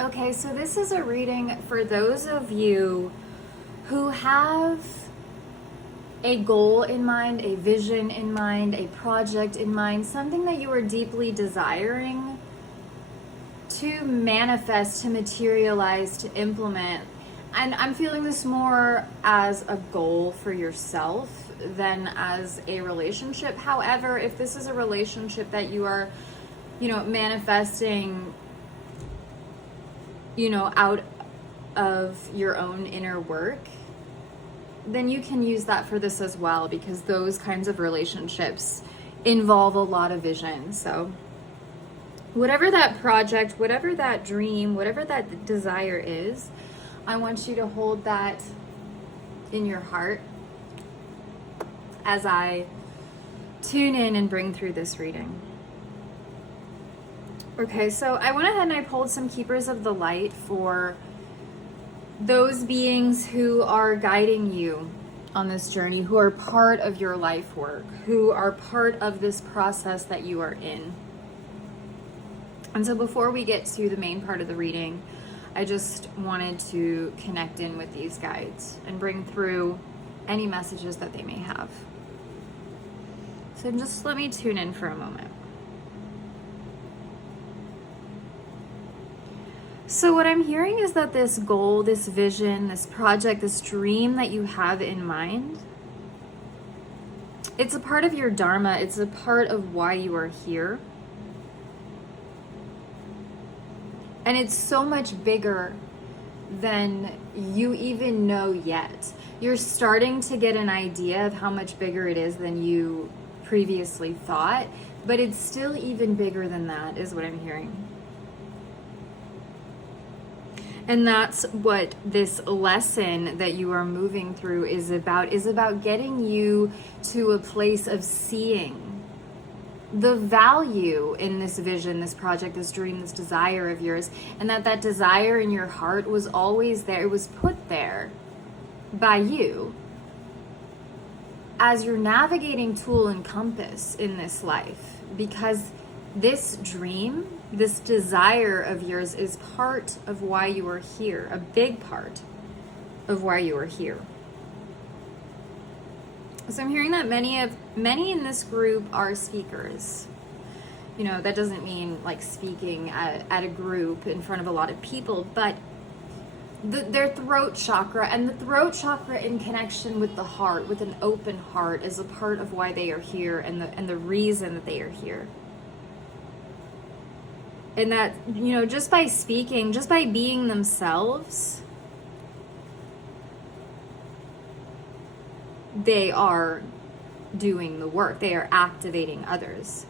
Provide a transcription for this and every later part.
Okay, so this is a reading for those of you who have a goal in mind, a vision in mind, a project in mind, something that you are deeply desiring to manifest, to materialize, to implement. And I'm feeling this more as a goal for yourself than as a relationship. However, if this is a relationship that you are, manifesting, out of your own inner work, then you can use that for this as well, because those kinds of relationships involve a lot of vision. So whatever that project, whatever that dream, whatever that desire is, I want you to hold that in your heart as I tune in and bring through this reading. Okay, so I went ahead and I pulled some keepers of the light for those beings who are guiding you on this journey, who are part of your life work, who are part of this process that you are in. And so before we get to the main part of the reading, I just wanted to connect in with these guides and bring through any messages that they may have. So just let me tune in for a moment. So what I'm hearing is that this goal, this vision, this project, this dream that you have in mind, it's a part of your dharma. It's a part of why you are here. And it's so much bigger than you even know yet. You're starting to get an idea of how much bigger it is than you previously thought, but it's still even bigger than that, is what I'm hearing. And that's what this lesson that you are moving through is about getting you to a place of seeing the value in this vision, this project, this dream, this desire of yours, and that desire in your heart was always there. It was put there by you as your navigating tool and compass in this life, because this dream, this desire of yours is part of why you are here, a big part of why you are here. So I'm hearing that many in this group are speakers. That doesn't mean like speaking at a group in front of a lot of people, but their throat chakra, and the throat chakra in connection with the heart, with an open heart, is a part of why they are here and the reason that they are here. And that, just by speaking, just by being themselves, they are doing the work. They are activating others.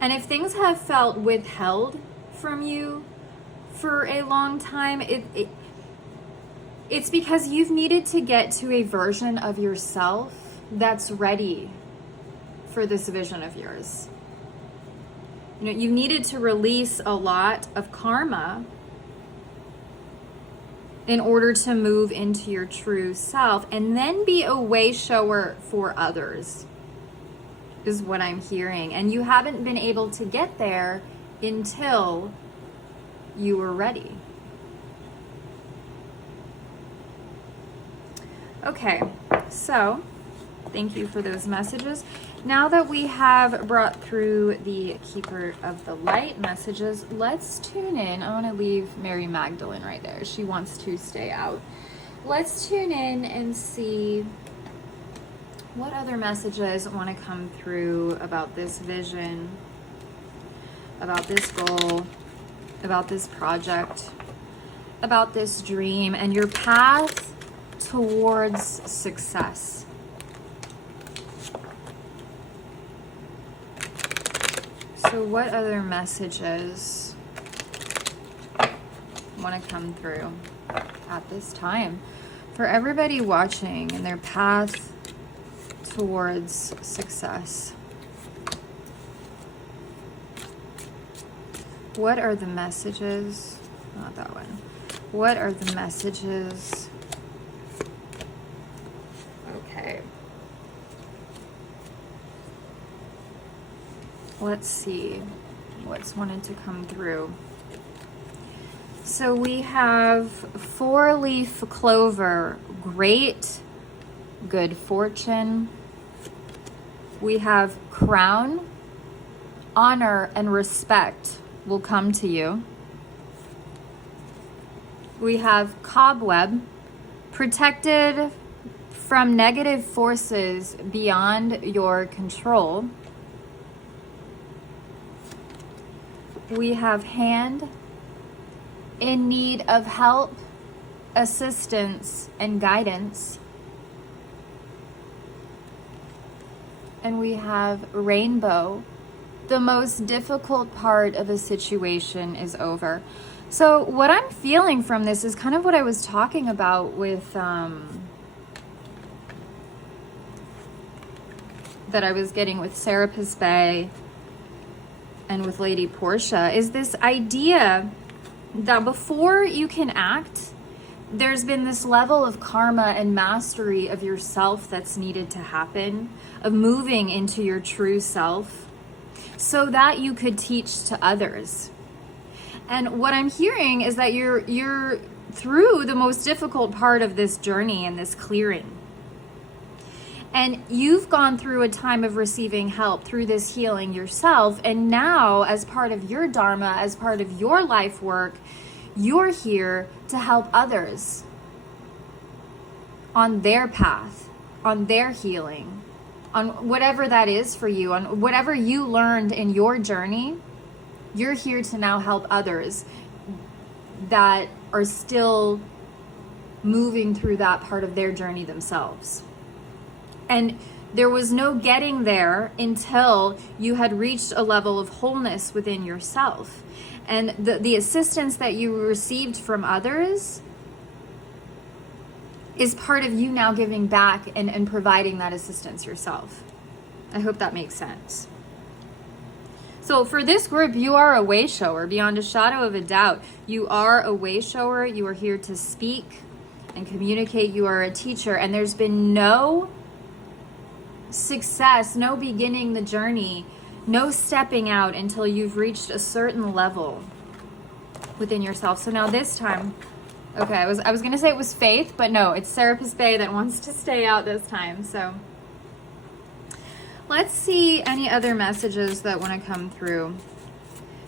And if things have felt withheld from you for a long time, it's because you've needed to get to a version of yourself that's ready for this vision of yours. You needed to release a lot of karma in order to move into your true self and then be a wayshower for others, is what I'm hearing. And you haven't been able to get there until you were ready. Okay, so thank you for those messages. Now that we have brought through the Keeper of the Light messages, let's tune in. I want to leave Mary Magdalene right there. She wants to stay out. Let's tune in and see what other messages want to come through about this vision, about this goal, about this project, about this dream, and your path towards success. So what other messages want to come through at this time for everybody watching and their path towards success? What are the messages? Not that one. What are the messages? Okay. Let's see what's wanted to come through So we have 4-leaf clover, great good fortune. We have crown, honor and respect will come to you. We have cobweb, protected from negative forces beyond your control. We have hand, in need of help, assistance, and guidance. And we have rainbow. The most difficult part of a situation is over. So what I'm feeling from this is kind of what I was talking about with that I was getting with Serapis Bay and with Lady Portia, is this idea that before you can act, there's been this level of karma and mastery of yourself that's needed to happen, of moving into your true self, so that you could teach to others. And what I'm hearing is that you're through the most difficult part of this journey and this clearing. And you've gone through a time of receiving help through this healing yourself. And now, as part of your dharma, as part of your life work, you're here to help others on their path, on their healing, on whatever that is for you, on whatever you learned in your journey. You're here to now help others that are still moving through that part of their journey themselves. And there was no getting there until you had reached a level of wholeness within yourself. And the assistance that you received from others is part of you now giving back and providing that assistance yourself. I hope that makes sense. So for this group, you are a wayshower beyond a shadow of a doubt. You are a wayshower. You are here to speak and communicate. You are a teacher, and there's been no success, no beginning the journey, no stepping out until you've reached a certain level within yourself. So now this time, okay, I was gonna say it was faith, but no, it's Serapis Bay that wants to stay out this time. So let's see any other messages that want to come through.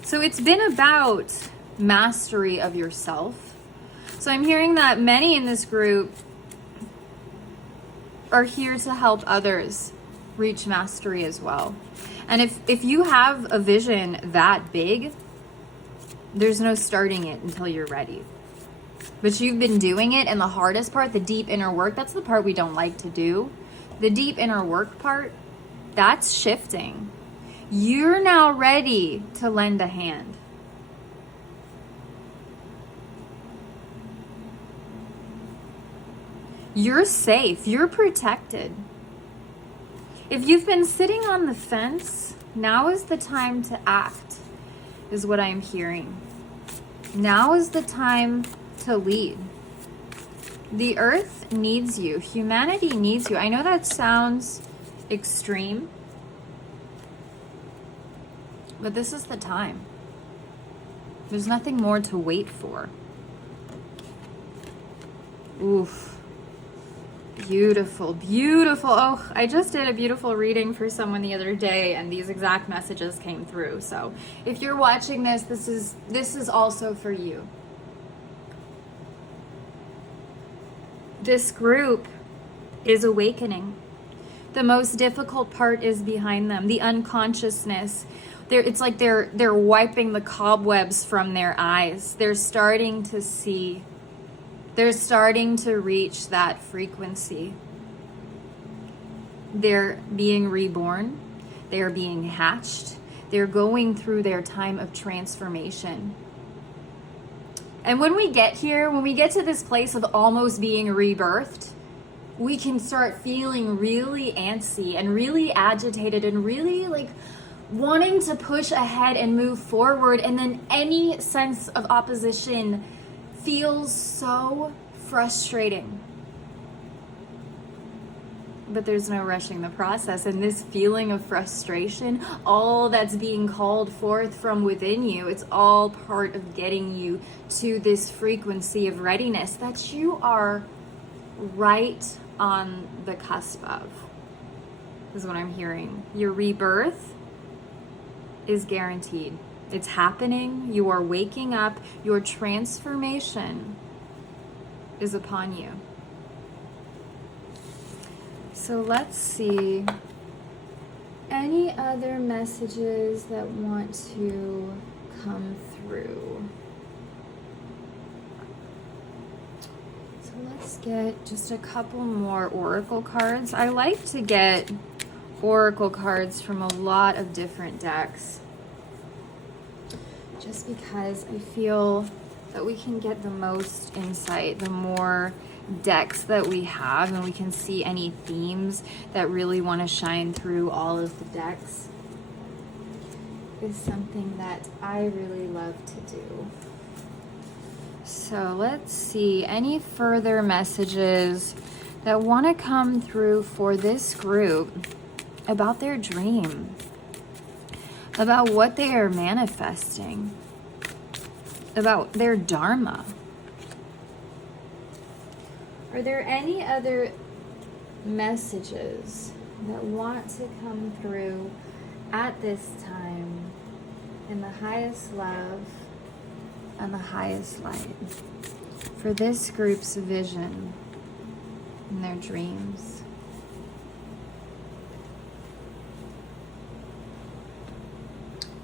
So it's been about mastery of yourself. So I'm hearing that many in this group are here to help others reach mastery as well. And if you have a vision that big, there's no starting it until you're ready. But you've been doing it, and the hardest part, the deep inner work, that's the part we don't like to do. The deep inner work part, that's shifting. You're now ready to lend a hand. You're safe. You're protected. If you've been sitting on the fence, now is the time to act, is what I'm hearing. Now is the time to lead. The earth needs you. Humanity needs you. I know that sounds extreme, but this is the time. There's nothing more to wait for. Oof. Beautiful, beautiful. Oh, I just did a beautiful reading for someone the other day, and these exact messages came through. So if you're watching this, this is also for you. This group is awakening. The most difficult part is behind them, the unconsciousness. It's like they're wiping the cobwebs from their eyes. They're starting to see. They're starting to reach that frequency. They're being reborn. They're being hatched. They're going through their time of transformation. And when we get here, when we get to this place of almost being rebirthed, we can start feeling really antsy and really agitated and really like wanting to push ahead and move forward. And then any sense of opposition feels so frustrating. but there's no rushing the process. And this feeling of frustration, all that's being called forth from within you, it's all part of getting you to this frequency of readiness that you are right on the cusp of, is what I'm hearing. Your rebirth is guaranteed. It's happening. You are waking up. Your transformation is upon you. So let's see. Any other messages that want to come through? So let's get just a couple more oracle cards. I like to get oracle cards from a lot of different decks, just because I feel that we can get the most insight the more decks that we have, and we can see any themes that really want to shine through all of the decks. Is something that I really love to do. So let's see, any further messages that want to come through for this group about their dream, about what they are manifesting, about their dharma. Are there any other messages that want to come through at this time in the highest love and the highest light for this group's vision and their dreams?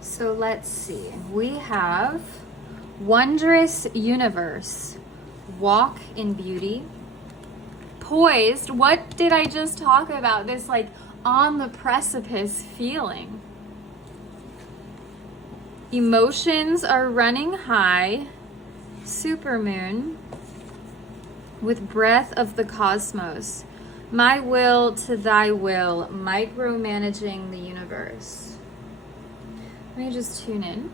So let's see. We have Wondrous Universe, Walk in Beauty. Poised, what did I just talk about? This like on the precipice feeling. Emotions are running high. Supermoon with breath of the cosmos. My will to thy will, micromanaging the universe. Let me just tune in.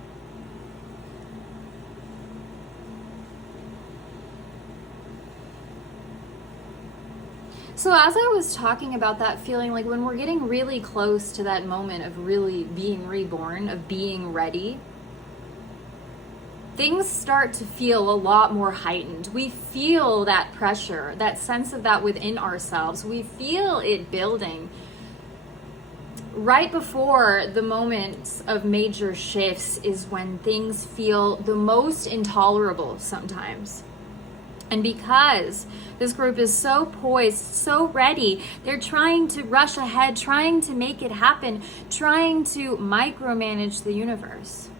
So as I was talking about that feeling, like when we're getting really close to that moment of really being reborn, of being ready, things start to feel a lot more heightened. We feel that pressure, that sense of that within ourselves. We feel it building. Right before the moments of major shifts is when things feel the most intolerable sometimes. And because this group is so poised, so ready, they're trying to rush ahead, trying to make it happen, trying to micromanage the universe.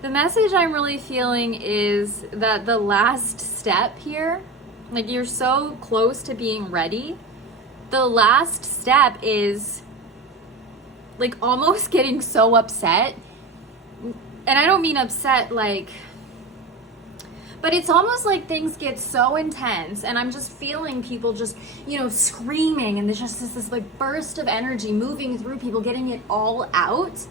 The message I'm really feeling is that the last step here, like you're so close to being ready, the last step is like almost getting so upset. And I don't mean upset like, but it's almost like things get so intense and I'm just feeling people just, screaming, and there's just this like burst of energy moving through people, getting it all out.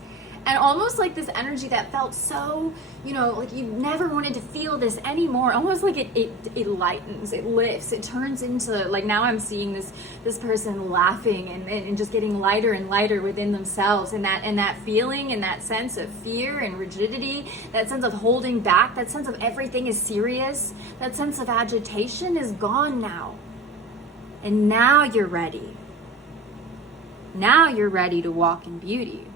And almost like this energy that felt so, like you never wanted to feel this anymore. Almost like it lightens, it lifts, it turns into, like now I'm seeing this person laughing and just getting lighter and lighter within themselves. And that feeling and that sense of fear and rigidity, that sense of holding back, that sense of everything is serious, that sense of agitation is gone now. And now you're ready. Now you're ready to walk in beauty.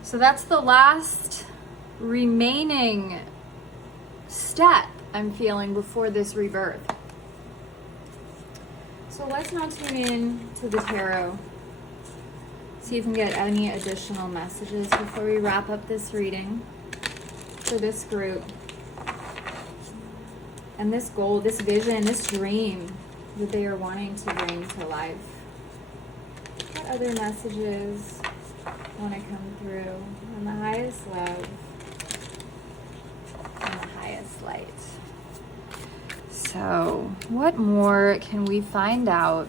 So that's the last remaining step I'm feeling before this rebirth. So let's now tune in to the tarot. See if we can get any additional messages before we wrap up this reading for this group. And this goal, this vision, this dream that they are wanting to bring to life. What other messages want to come through in the highest love and the highest light? So what more can we find out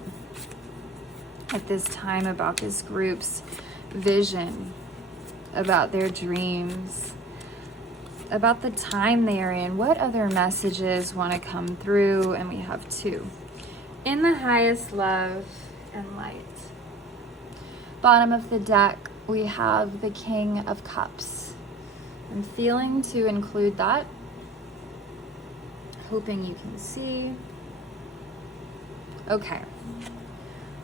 at this time about this group's vision, about their dreams, about the time they are in. What other messages want to come through? And we have 2. In the highest love and light. Bottom of the deck, we have the King of Cups. I'm feeling to include that. Hoping you can see. Okay.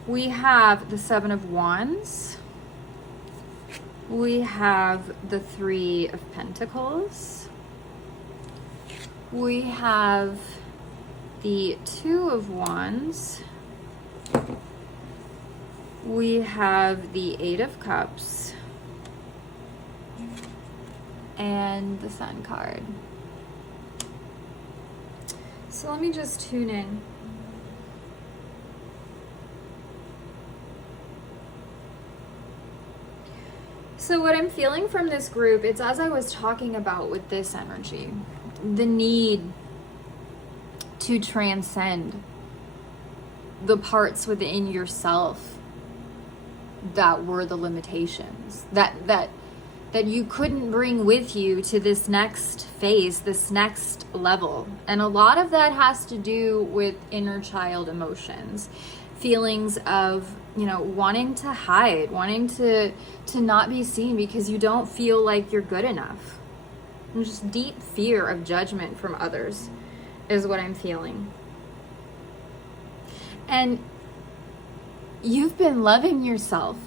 We have the 7 of Wands. We have the 3 of Pentacles. We have the 2 of Wands. We have the 8 of Cups. And the Sun card. So let me just tune in. So what I'm feeling from this group, it's as I was talking about with this energy, the need to transcend the parts within yourself that were the limitations, that you couldn't bring with you to this next phase, this next level. And a lot of that has to do with inner child emotions, feelings of, wanting to hide, wanting to not be seen because you don't feel like you're good enough. And just deep fear of judgment from others is what I'm feeling. And you've been loving yourself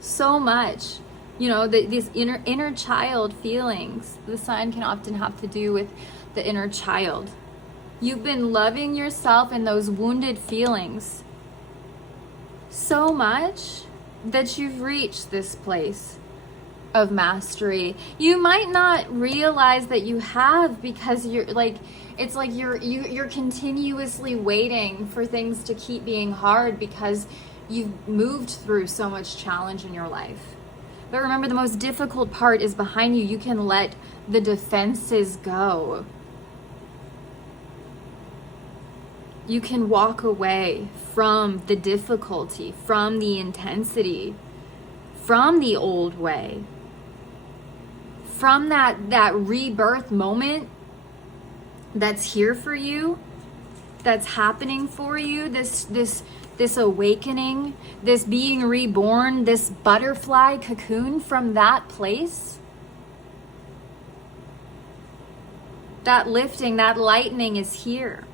so much. These inner child feelings, the sign can often have to do with the inner child. You've been loving yourself and those wounded feelings so much that you've reached this place of mastery. You might not realize that you have, because you're continuously waiting for things to keep being hard because you've moved through so much challenge in your life. But remember, the most difficult part is behind you. You can let the defenses go. You can walk away from the difficulty, from the intensity, from the old way, from that rebirth moment that's here for you, that's happening for you, this awakening, this being reborn, this butterfly cocoon from that place. That lifting, that lightening is here.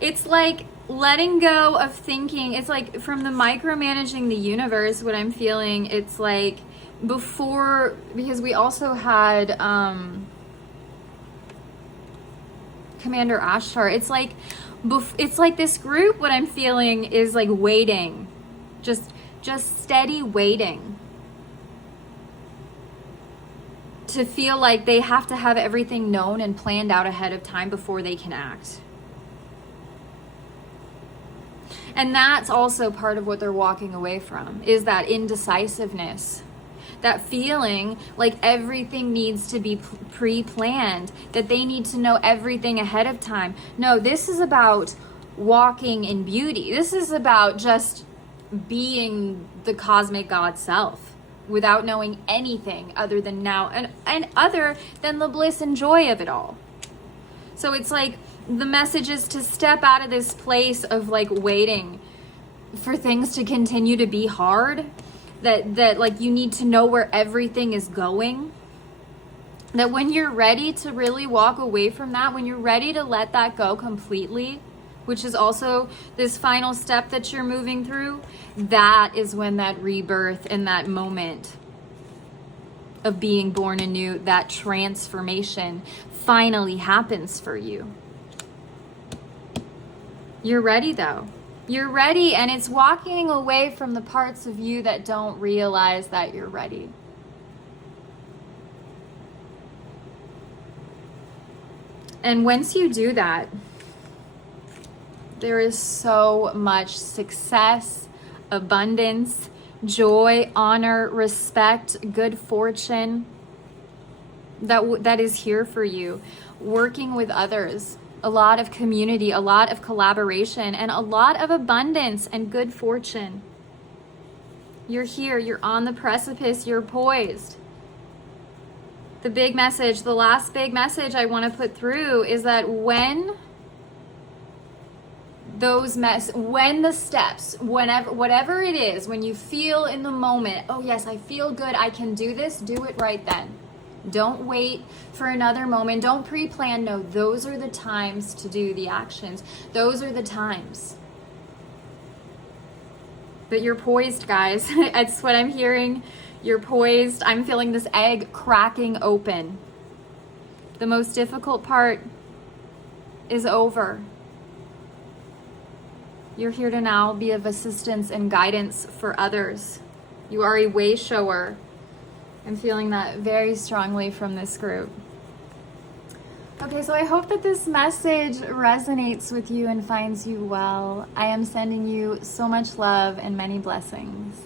It's like letting go of thinking. It's like from the micromanaging the universe, what I'm feeling, it's like before, because we also had Commander Ashtar. It's like this group, what I'm feeling is like waiting, just steady waiting to feel like they have to have everything known and planned out ahead of time before they can act. And that's also part of what they're walking away from, is that indecisiveness, that feeling like everything needs to be pre-planned, that they need to know everything ahead of time. No, this is about walking in beauty. This is about just being the cosmic God self without knowing anything other than now and other than the bliss and joy of it all. So it's like the message is to step out of this place of like waiting for things to continue to be hard, that like you need to know where everything is going, that when you're ready to really walk away from that, when you're ready to let that go completely, which is also this final step that you're moving through, that is when that rebirth and that moment of being born anew, that transformation finally happens for you. You're ready though. You're ready, and it's walking away from the parts of you that don't realize that you're ready. And once you do that, there is so much success, abundance, joy, honor, respect, good fortune that is here for you. Working with others, a lot of community, a lot of collaboration, and a lot of abundance and good fortune. You're here, you're on the precipice, you're poised. The big message, the last big message I want to put through is that when the steps, whatever it is, when you feel in the moment, oh yes, I feel good, I can do this, do it right then. Don't wait for another moment. Don't pre-plan. No, those are the times to do the actions. Those are the times. But you're poised, guys. That's what I'm hearing. You're poised. I'm feeling this egg cracking open. The most difficult part is over. You're here to now be of assistance and guidance for others. You are a wayshower. I'm feeling that very strongly from this group. Okay, so I hope that this message resonates with you and finds you well. I am sending you so much love and many blessings.